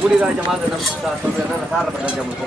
पूरी राजा माता नमस्कार समझना सारा पता जम को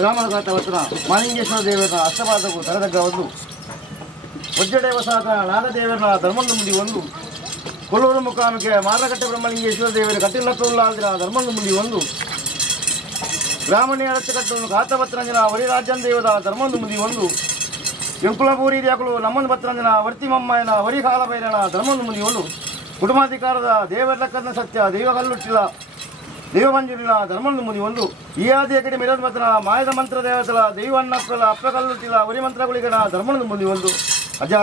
ब्राह्मण वचन मालिंगेश्वर देवर अष्टपादकु तरदग्गवंदु वज्रदेवसात नागदेवर धर्मंद मुंदी ಒಂದು ಕೊಲ್ಲೂರು ಮುಕಾಮಿಗೆ ಮಾರಕಟ್ಟೆ ಬ್ರಹ್ಮಲಿಂಗೇಶ್ವರ ದೇವರ ಕಟ್ಟಿಲಕ್ಕುಲ್ಲಾದಿನ ಧರ್ಮಂದ ಮುಂದಿ ಒಂದು ಬ್ರಾಹ್ಮಣಿ ಅರಚಕಟ್ಟು ಘಾತಪತ್ರಂಜನ ವರಿರಾಜನ್ ದೇವದ ಧರ್ಮಂದ ಮುಂದಿ ಒಂದು ಎಂಕುಲಪೂರಿ ದೇವಗಳು ನಮ್ಮನ ಪತ್ರಂಜನ ವರ್ತಿಮಮ್ಮನ ವರಿಕಾಲ ಬೈರನ ಧರ್ಮಂದ ಮುಂದಿ ಒಂದು ಕುಟುಂಬಾಧಿಕಾರದ ದೇವರಕ್ಕನ ಸತ್ಯ ದೈವಗಲ್ಲುಟ್ಟಿಲ್ಲ ದೇವಮಂಜುರಿನ ಧರ್ಮಂದು ಮುನಿ ಒಂದು ಈ ಆದಿಯ ಕಡೆ ಮಿರದ ಮತನ ಮಾಯದ ಮಂತ್ರ ದೇವತಲ ದೈವನ್ನಕ್ಕಲ ಅಪ್ಪಗಲ್ಲುಟ್ಟಿಲ್ಲ ವರಿ ಮಂತ್ರಗಳಿಗನ ಧರ್ಮಂದು ಮುನಿ ಒಂದು ಅಜ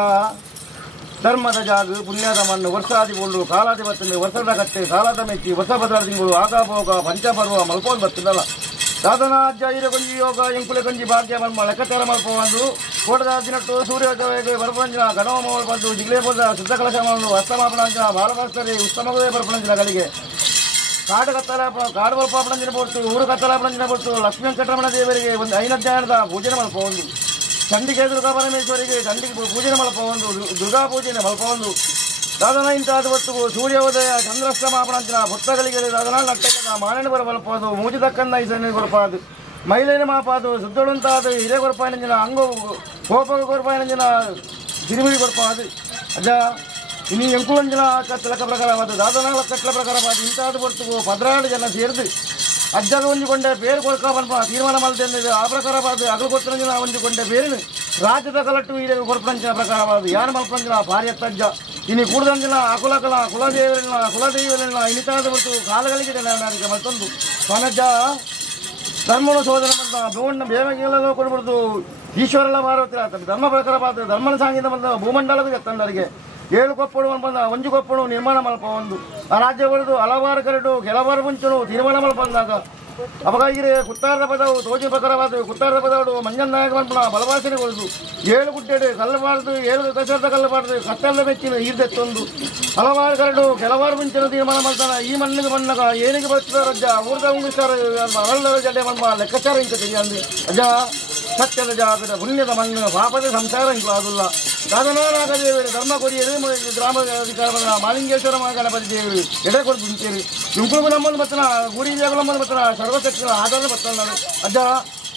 ಧರ್ಮದ ಜಾಗ ಪುಣ್ಯದ ಮಣ್ಣು ವರ್ಷಾದಿ ಬೋಳು ಕಾಲಾದಿ ಬರ್ತಂದೆ ವರ್ಷದ ಕಟ್ಟೆ ಸಾಲದ ಮೆಚ್ಚಿ ವರ್ಷ ಬದಲ ತಿಂಗಳು ಆಗಾಭೋಗ ಪಂಚಪರ್ವ ಮಲ್ಕೋದು ಬರ್ತಿದ್ದಲ್ಲ ಸಾಧನ ಅಜ್ಜ ಈರಗೊಂಜಿ ಯೋಗ ಎಂಕುಲೆ ಗಂಜಿ ಭಾಗ್ಯ ಮಲ್ಮ ಲೆಕ್ಕಾಚಾರ ಮಲ್ಪೊಂದು ಕೋಟದ ದಿನಟ್ಟು ಸೂರ್ಯೋದಯಕ್ಕೆ ಬರ್ಪಂಜಿನ ಗಣವ ಬಂದು ಜಿಗ್ಲೆ ಬೋದ ಶುದ್ಧ ಕಲಶ ಮಾಡುದು ಹಸ್ತಮಾಪನಾಂಜನ ಬಾಲಭಾಸ್ಕರಿ ಉತ್ತಮಗವೇ ಬರ್ಪಣಂಜಿನಗಳಿಗೆ ಕಾಡು ಕಾಡು ಬಲ್ಪಾಪಣಂಜಿನ ಬೋರ್ತು ಊರು ಕತ್ತಲಾಪಣಂಜಿನ ಬೋರ್ತು ಲಕ್ಷ್ಮೀ ವೆಂಕಟರಮಣ ದೇವರಿಗೆ ಒಂದು 5 ಅಧ್ಯಾಯದ ಪೂಜೆ ಮಲ್ಪೊಂದು ಚಂಡಿಕೆ ದುರ್ಗಾ ಪರಮೇಶ್ವರಿಗೆ ಚಂಡಿಕೆ ಪೂಜೆ ಮಲ್ಪೊಂದು ದುರ್ಗಾ ಪೂಜೆನೆ ಮಲ್ಪೊಂದು ದಾದನ ಇಂತಾದ ಹೊತ್ತು ಸೂರ್ಯೋದಯ ಚಂದ್ರಸ್ತಮಾಪಣಂಚಿನ ಭಕ್ತಗಳಿಗೆ ದಾದನ ನಟ್ಟಕ ಮಾರಣ ಬರ ಮಲ್ಪೋದು ಮೂಜಿ ದಕ್ಕನ್ನ ಐಸನೆ ಕೊರಪಾದು ಮಹಿಳೆಯ ಮಾಪಾದು ಸುದ್ದೊಳಂತಾದ ಹಿರೇ ಕೊರಪಾಯಿನಂಜಿನ ಅಂಗು ಕೋಪ ಕೊರಪಾಯಿನಂಜಿನ ಗಿರಿಮಿಡಿ ಕೊರಪಾದು ಅಜ್ಜ ಇನ್ನು ಎಂಕುಳಂಜಿನ ಲೆಕ್ಕ ಪ್ರಕಾರವಾದ ದಾದನ ಲೆಕ್ಕ ಪ್ರಕಾರವಾದ ಇಂತಾದ ಹೊತ್ತು 16 ಜನ ಸೇರಿದು ಅಜ್ಜಗ ಹೊಂದಿಕೊಂಡೆ ಬೇರೆ ಕೊಡ್ಕೊಂಡ ತೀರ್ಮಾನ ಮಾಡ್ತೇನೆ ಆ ಪ್ರಕಾರವಾದ ಅಗಲು ಗೊತ್ತಿರಂಜಿನ ಹೊಂದಿಕೊಂಡೆ ಬೇರೆ ರಾಜ್ಯದ ಕಲಟ್ಟು ಈಗ ಕೊಡ್ಪಂಚಿನ ಪ್ರಕಾರವಾದ ಯಾರು ಮಲ್ಪಂಜಿನ ಭಾರಿ ಅಜ್ಜ ಇನ್ನು ಕೂಡದಂಜಿನ ಅಕುಲಕಲ ಕುಲದೈವರನ್ನ ಇನಿತಾದ ಮತ್ತು ಕಾಲಗಳಿಗೆ ನನಗೆ ಮತ್ತೊಂದು ಸ್ವಾನಜ್ಜ ಧರ್ಮನ ಸೋದರ ಬಂದ ಭೂಮಂಡ ಬೇವೆಗೆಲ್ಲ ಕೊಡ್ಬಿಡ್ದು ಈಶ್ವರೆಲ್ಲ ಮಾರುತ್ತೀರ ಧರ್ಮ ಪ್ರಕಾರವಾದ ಧರ್ಮನ ಸಾಂಗಿದ ಬಂದ ಭೂಮಂಡಲದ ಎತ್ತಂದರಿಗೆ 7 ಕೊಪ್ಪಳು ಬಂದ 1 ಕೊಪ್ಪಳು ನಿರ್ಮಾಣ ಮಲ್ಪ ಒಂದು ಆ ರಾಜ್ಯಗಳದು ಹಲವಾರು ಕರಡು ಕೆಲವಾರು ಮುಂಚೆನು ತೀರ್ಮಾನ ಮಲ್ಪ ಬಂದಾಗ ಅಪಗಾಗಿರೆ ಕುತ್ತಾರದ ಪದವು ತೋಜಿನ ಪ್ರಕಾರವಾದ ಕುತ್ತಾರದ ಪದವು ಮಂಜನ್ ನಾಯಕ ಮಲ್ಪನ ಬಲವಾಸನೆಗೊಳ್ದು 7 ಗುಡ್ಡೆಡೆ ಕಲ್ಲಬಾರ್ದು 7 ಕಸರದ ಕಲ್ಲಬಾರ್ದು ಕತ್ತಲ್ಲ ಬೆಚ್ಚಿನ ಈರ್ದೆತ್ತೊಂದು ಹಲವಾರು ಕರಡು ಕೆಲವಾರು ಮುಂಚೆನು ತೀರ್ಮಾನ ಮಾಡ್ತಾನ ಈ ಮಣ್ಣಿಗೆ ಬಂದಾಗ ಏನಿಗೆ ಬರ್ತಿದ ರಜ್ಜ ಊರ್ದ ಉಂಗಿಸ್ತಾರ ಅರಳ ಜಡೆ ಮನ್ಮ ಲೆಕ್ಕಾಚಾರ ಇಂಕ ಅಂದು ಅಜ್ಜ ಸತ್ಯದ ಜಾಗದ ಪುಣ್ಯದ ಮಣ್ಣು ಪಾಪದ ಸಂಸಾರ ಇಂಕು ಆಗುಲ್ಲ ದಾದನಾಗದೇವರು ಧರ್ಮ ಕೊರಿಯರು ಗ್ರಾಮ ಅಧಿಕಾರ ಮಾಲಿಂಗೇಶ್ವರ ಗಣಪತಿ ದೇವರು ಎಡೆ ಕೊಟ್ಟು ನಿಂತೇರಿ ಇಂಕುಳಿಗೂ ನಮ್ಮನ್ನು ಬತ್ತನ ಗುಡಿ ದೇವರು ನಮ್ಮನ್ನು ಬತ್ತನ ಸರ್ವಶಕ್ತಿಗಳ ಆಧಾರ ಬತ್ತನ ಅಜ್ಜ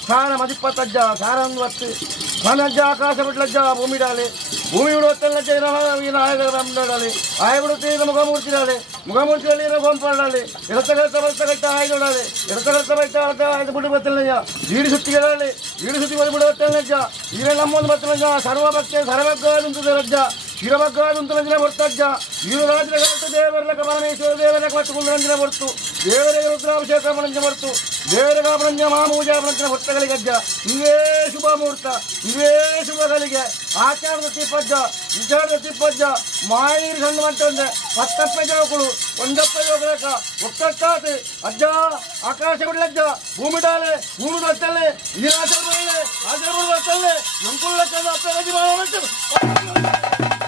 ಸಾರ ಮದಿಪ್ಪತ್ತಜ್ಜ ಸಾರ ಒಂದು ಹೊತ್ತು ಅಜ್ಜ ಆಕಾಶ ಬಿಡ್ಲಜ್ಜ ಭೂಮಿ ಡಾಲೆ ಭೂಮಿ ಬಿಡುವತ್ತಲ್ಲಜ್ಜ ನಾಯಕರಾಲೆ ಆಯ ಬಿಡುತ್ತೆ ಮುಖಮೂರ್ತಿ ಡಾಲೆ ಮುಖಮೂರ್ತಿಯಲ್ಲಿ ಗೋಂಪಾಡಾಲೆ ಎಡತಗಟ್ಟ ಆಯ್ದೊಡಾಲೆ ಎಡತಗಟ್ಟ ಆಯ್ದು ಬಿಟ್ಟು ಬತ್ತಲ್ಲಯ್ಯ ಈಡು ಸುತ್ತಿಗೆ ಈಡು ಸುತ್ತಿ ಬಂದು ಬಿಡುವತ್ತಲ್ಲಜ್ಜ ಈಗ ನಮ್ಮೊಂದು ಬತ್ತಲಜ್ಜ ಸರ್ವಭಕ್ತ ಸರಭಗ್ಗಾದುಂತದ ರಜ್ಜ ಶಿರಭಗ್ಗಾದುಂತಲಂಜಿನ ಬರ್ತಜ್ಜ ಈರು ರಾಜ್ಯ ದೇವರಕ ಪರಮೇಶ್ವರ ದೇವರಕ ಮತ್ತು ಕುಂದರಂಜಿನ ಬರ್ತು ದೇವರಿಗೆ ರುದ್ರಾಭಿಷೇಕ ಪರಂಜ ಬರ್ತು ದೇವರ ಪರಂಜ ಮಾಮೂಜಾ ಪರಂಜನ ಭಕ್ತಗಳಿಗಜ್ಜ ಇವೇ ಶುಭ ಮುಹೂರ್ತ ಇವೇ ಶುಭಗಳಿಗೆ ಆಚಾರದ ತಿಪ್ಪಜ್ಜ ವಿಚಾರದ ತಿಪ್ಪಜ್ಜ ಮಾಯಿರಿ ಸಣ್ಣ ಮಟ್ಟಂದೆ 10 ಜೋಕುಳು 1 ಜೋಕುಲಕ ಒಕ್ಕಟ್ಟಾತು ಅಜ್ಜ ಆಕಾಶ ಬಿಡ್ಲಜ್ಜ ಭೂಮಿ ಡಾಲೆ ಭೂಮಿ ಬರ್ತಲ್ಲೇ ನೀರಾಚರ ಬರಲೆ ಆಚರ ಬರ್ತಲ್ಲೇ ಎಂಕುಳ್ಳಕ್ಕೆ ಅಪ್ಪ ಗಜಿ ಮಾಡೋಣ